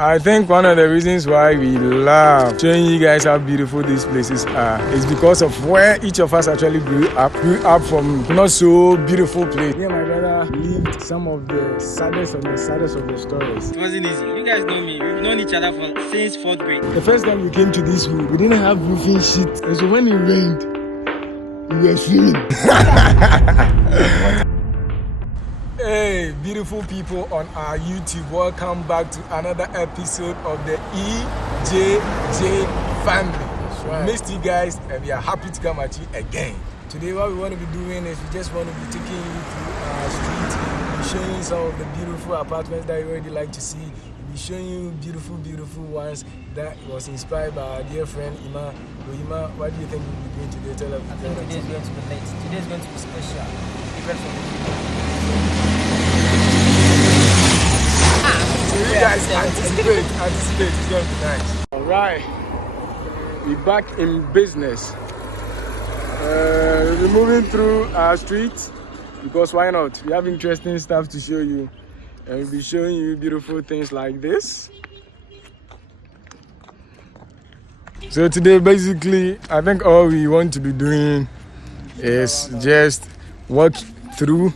I think one of the reasons why we love showing you guys how beautiful these places are is because of where each of us actually grew up from not so beautiful place. Me and my brother lived some of the saddest of the stories. It wasn't easy. You guys know me. We've known each other since 4th grade. The first time we came to this hood, we didn't have roofing sheet, and so when it rained, we were swimming. Hey, beautiful people on our YouTube, welcome back to another episode of the EJJ family. Right. We missed you guys and we are happy to come at you again. Today what we want to be doing is we just want to be taking you through our street, we'll be showing you some of the beautiful apartments that you already like to see. We'll be showing you beautiful ones that was inspired by our dear friend Ima. So Ima, what do you think we'll be doing today? Tell us. I think today is going to be late. Today is going to be special. Different from So you guys anticipate, it's going to be nice. Alright, we're back in business. We're moving through our streets because why not? We have interesting stuff to show you. And we'll be showing you beautiful things like this. So today basically, I think all we want to be doing is just walk through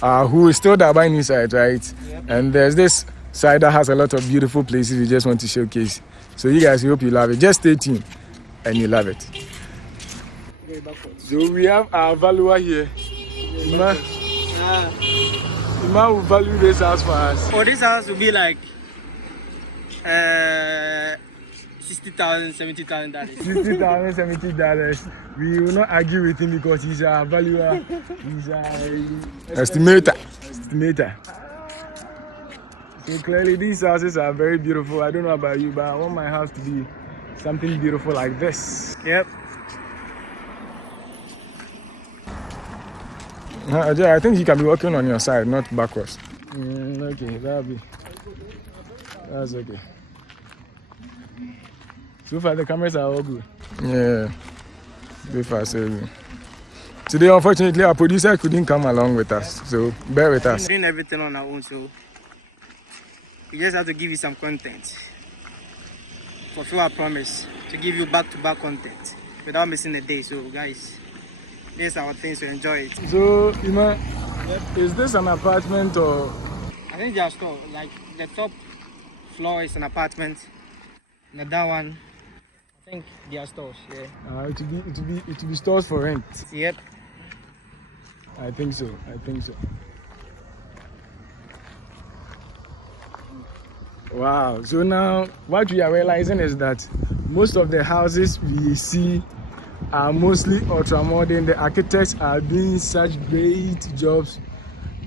who is still the Abani side, right? Yep. And there's this side that has a lot of beautiful places we just want to showcase. So you guys, we hope you love it. Just stay tuned and you love it. So we have our valuer here. Ima will value this house for us. Oh, this house will be like $60,000, $70,000. $60,000, $70,000. We will not argue with him because he's a valuer. He's an estimator. So clearly these houses are very beautiful. I don't know about you, but I want my house to be something beautiful like this. Yep. I think you can be working on your side, not backwards. Okay, that's okay. So far the cameras are all good. Yeah, so far so good. Today unfortunately our producer couldn't come along with us, so bear with us. We're doing everything on our own, so we just have to give you some content. Fulfill our promise to give you back-to-back content without missing a day. So guys, these are our things to enjoy it. So Ima, is this an apartment or? I think they are store. Like the top floor is an apartment, and the down one, I think they are stores. Yeah. It will be stores for rent. Yep. I think so. Wow. So now what we are realizing is that most of the houses we see are mostly ultra-modern. The architects are doing such great jobs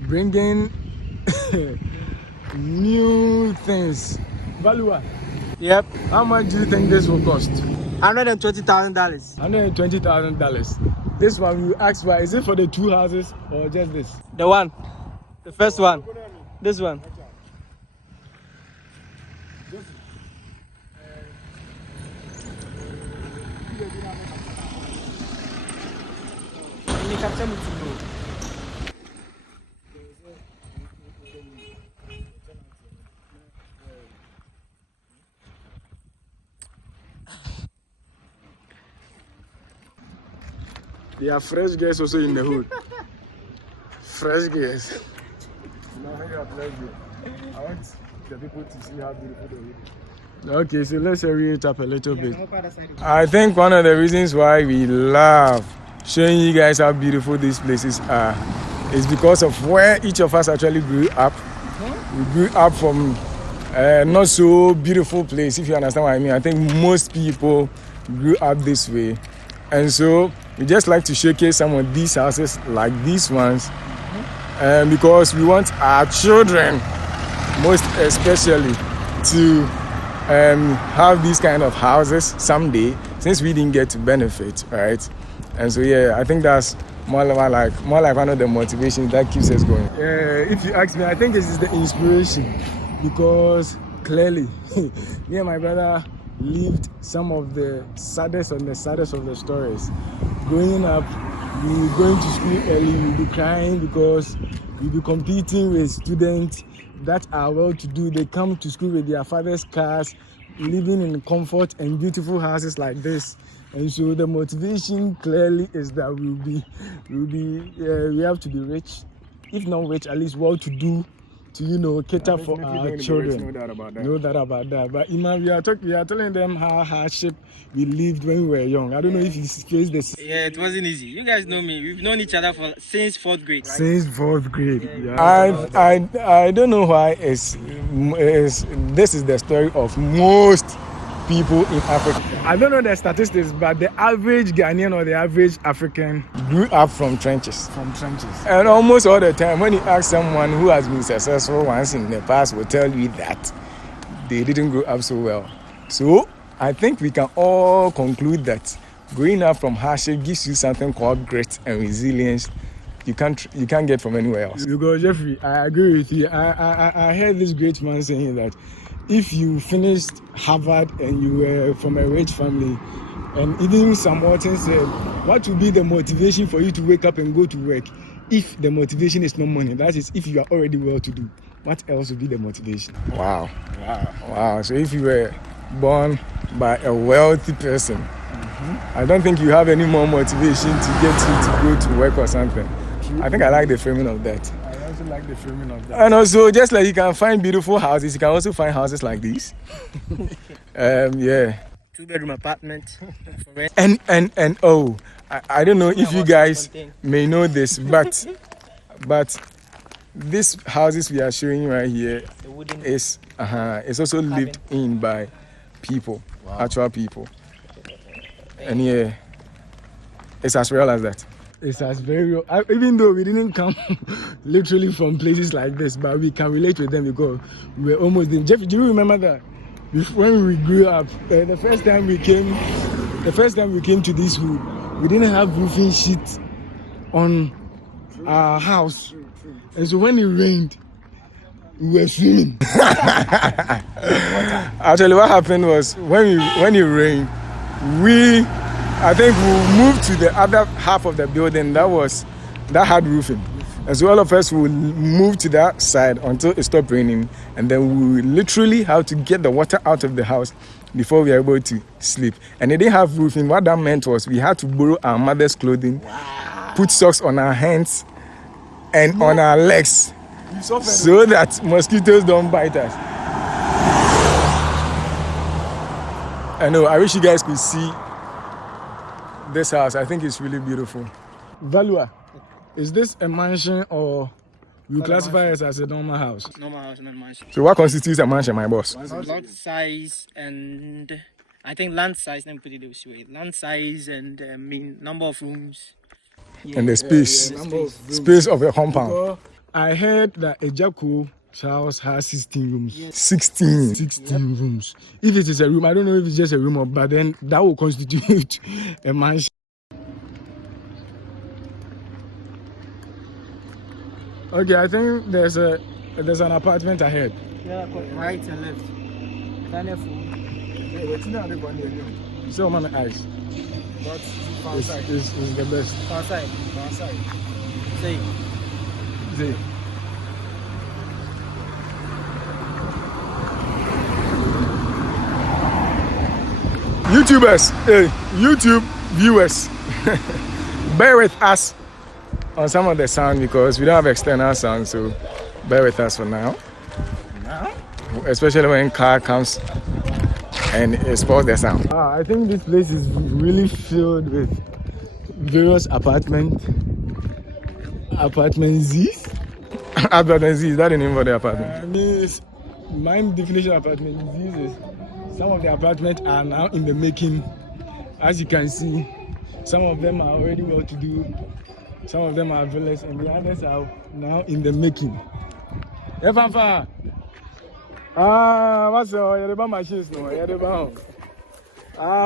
bringing new things. Valua. Yep. How much do you think this will cost? $120,000. $120,000. This one you ask why, is it for the two houses or just this? The first one. This one. There are fresh girls also in the hood. Fresh girls. I want the people to see how beautiful the hood is. Okay, so let's hurry it up a little bit. I think one of the reasons why we love showing you guys how beautiful these places are is because of where each of us actually grew up. We grew up from not so beautiful place, if you understand what I mean. I think most people grew up this way. And so we just like to showcase some of these houses like these ones because we want our children, most especially, to have these kind of houses someday, since we didn't get to benefit, right? And so yeah, I think that's more like one of the motivations that keeps us going. If you ask me, I think this is the inspiration because clearly me and my brother lived some of the saddest of the stories. Growing up, we were going to school early, we'll be crying because we'll be competing with students that are well-to-do, they come to school with their father's cars, living in comfort and beautiful houses like this. And so the motivation clearly is that we have to be rich, if not rich, at least well-to-do, to cater for our children. No doubt about that. No doubt about that. But Iman, we are telling them how hardship we lived when we were young. I don't know if you faced this. Yeah, it wasn't easy. You guys know me. We've known each other since 4th grade. Right? Since 4th grade. Yeah. I don't know why this is the story of most people in Africa. I don't know the statistics, but the average Ghanaian or the average African grew up from trenches. And almost all the time, when you ask someone who has been successful once in the past, will tell you that they didn't grow up so well. So I think we can all conclude that growing up from hardship gives you something called grit and resilience you can't get from anywhere else. Because Jeffrey, I agree with you. I heard this great man saying that if you finished Harvard and you were from a rich family, and even Sam Walton said, what would be the motivation for you to wake up and go to work if the motivation is not money? That is, if you are already well-to-do. What else would be the motivation? Wow. So if you were born by a wealthy person, I don't think you have any more motivation to get you to go to work or something. I think I like the framing of that. I also like the framing of that. And also, just like you can find beautiful houses, you can also find houses like these. Yeah. 2-bedroom apartment. And I don't know if you guys may know this, but these houses we are showing right here is also lived in by people, actual people. And yeah, it's as real as that. It's as very real. Even though we didn't come literally from places like this, but we can relate with them because we were almost there. Jeff, do you remember that when we grew up, the first time we came to this hood, we didn't have roofing sheet on our house, and so when it rained, we were swimming. Actually, what happened was when it rained, I think we moved to the other half of the building that had roofing. And so all of us will move to that side until it stopped raining. And then we literally have to get the water out of the house before we were able to sleep. And they didn't have roofing. What that meant was we had to borrow our mother's clothing, put socks on our hands and on our legs so that mosquitoes don't bite us. I know, I wish you guys could see this house. I think it's really beautiful. Valua, is this a mansion or you classify it as a normal house? Normal house, not mansion. So what constitutes a mansion, my boss? Lot size and I think land size. Let me put it this way: land size and number of rooms. Yeah. And the space, space of a compound. Because I heard that Ejaku house has 16 rooms. Yes. 16 rooms. If it is a room, I don't know if it's just a room, but then that will constitute a mansion. Okay, I think there's an apartment ahead. Yeah, right and left. So many eyes. It's the best. Far side. Say. YouTubers, YouTube viewers, bear with us on some of the sound because we don't have external sound, so bear with us for now. Especially when car comes and it spoils the sound. I think this place is really filled with various apartments. Apartment Z's? Apartment Z, is that the name for the apartment? My definition of apartment Z's is some of the apartments are now in the making. As you can see, some of them are already well-to-do, some of them are villas, and the others are now in the making. What's the machines now?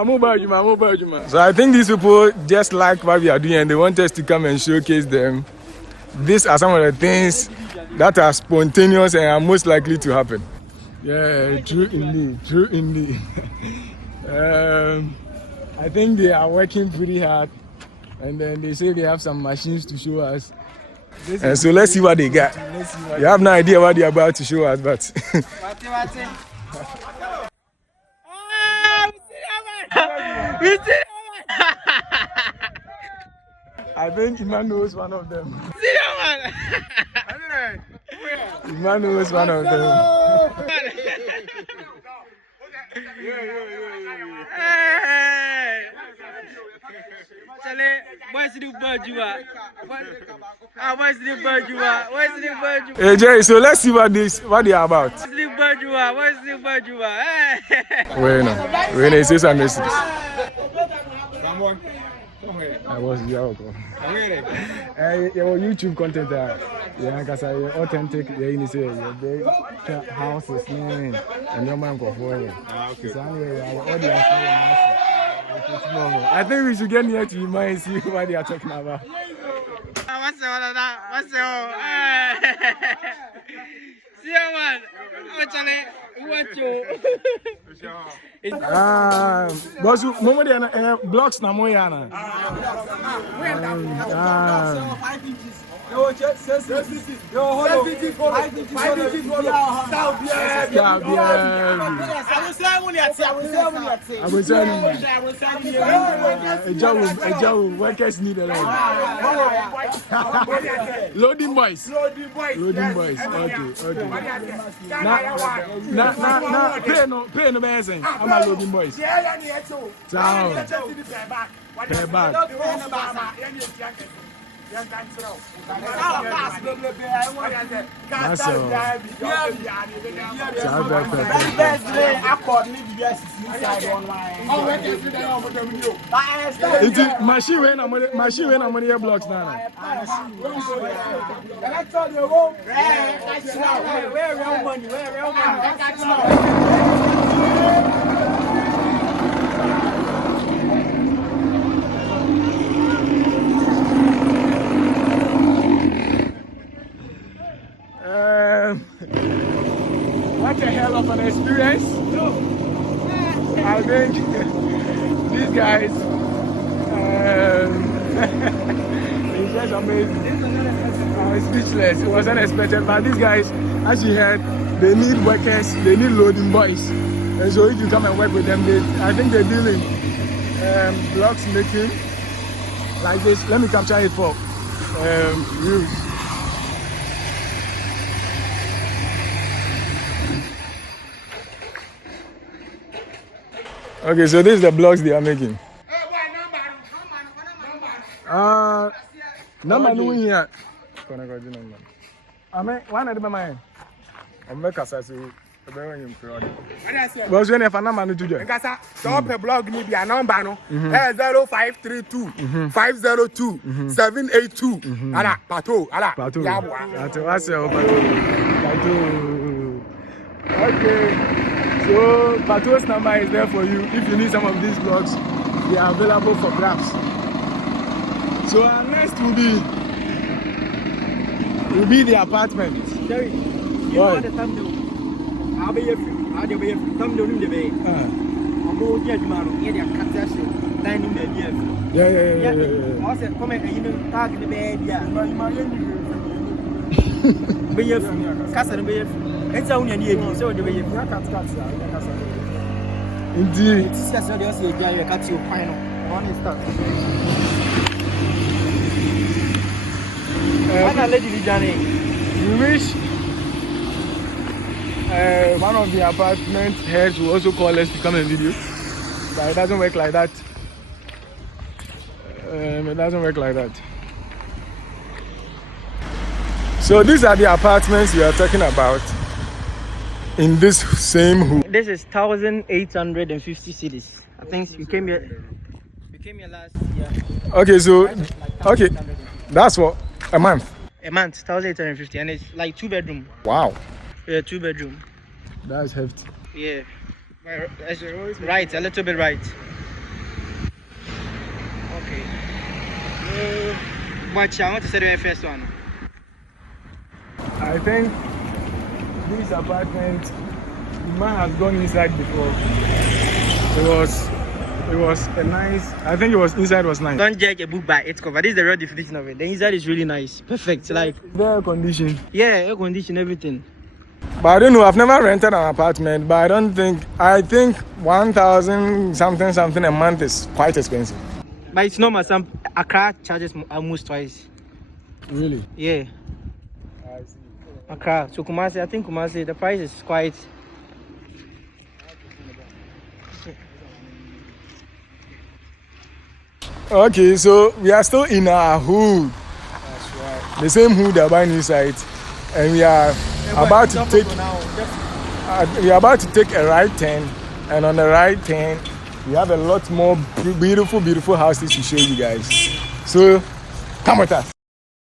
Mobile. So I think these people just like what we are doing and they want us to come and showcase them. These are some of the things that are spontaneous and are most likely to happen. Yeah, true indeed. I think they are working pretty hard, and then they say they have some machines to show us And so let's see what they got. You have no idea what they're about to show us, but. I think Iman knows one of them. Iman knows one of them. Hey Jerry, so let's see what they are about. When he says a message. I was your YouTube content. Yeah, because I authentic. Yeah, you say your houses and your man go for it. So anyway, our audience. I think we should get near to you and see what they are talking about. What's the boss, Momo blocks na moyana. Workers need a lot. Loading boys. Okay. Now, pay no amazing. I'm a loading boys. Pay back. Machine when I'm on your blocks now. What a hell of an experience. I think these guys it's just amazing. Speechless. It was unexpected, but these guys, as you heard, they need workers, they need loading boys. And so if you come and work with them, I think they're dealing blocks making like this. Let me capture it for views. Okay, so this is the blocks they are making. Number no here. I mean, one of the man. I'm make us as you. Because when if a number to join. Because so per blog need be a number no. 0532 502 782. Ala pato. Pato. What's your pato? Okay. So Pato's number is there for you. If you need some of these blocks, they are available for grabs. So our next will be the apartment. Jerry, you know what the thumbnail? I'll be here. Thumbnail in the bay. I'm going to get you, man. Get your cat session. Dining the beer. Yeah. I said, come and you know, tag the bed. Yeah. Be here. Casa be here. It's only near so the way you cats. Indeed. It's just a guy cut you final. One is that. We wish one of the apartment heads will also call us to come and video, but it doesn't work like that. So these are the apartments we are talking about in this same hood. This is 1,850 cities. I think we came here last year. Okay, so that's what a month. A month, 1,850, and it's like 2-bedroom. Wow. Yeah, 2-bedroom. That's hefty. Yeah. Right, a little bit right. Okay. But I want to say the first one. I think this apartment, the man has gone inside before. It was It was a nice. I think it was inside was nice. Don't judge a book by its cover. This is the real definition of it. The inside is really nice, perfect. Like The air condition. yeah, air condition, everything. But I don't know. I've never rented an apartment, but I think 1,000 something a month is quite expensive. But it's normal. Some Accra charges almost twice. Really? Yeah, I see. Accra. So Kumasi, I think Kumasi, the price is quite. Okay, so we are still in our hood. That's right. The same hood that buying site, and we are about to take. We are about to take a right turn, and on the right turn, we have a lot more beautiful houses to show you guys. So, come with us.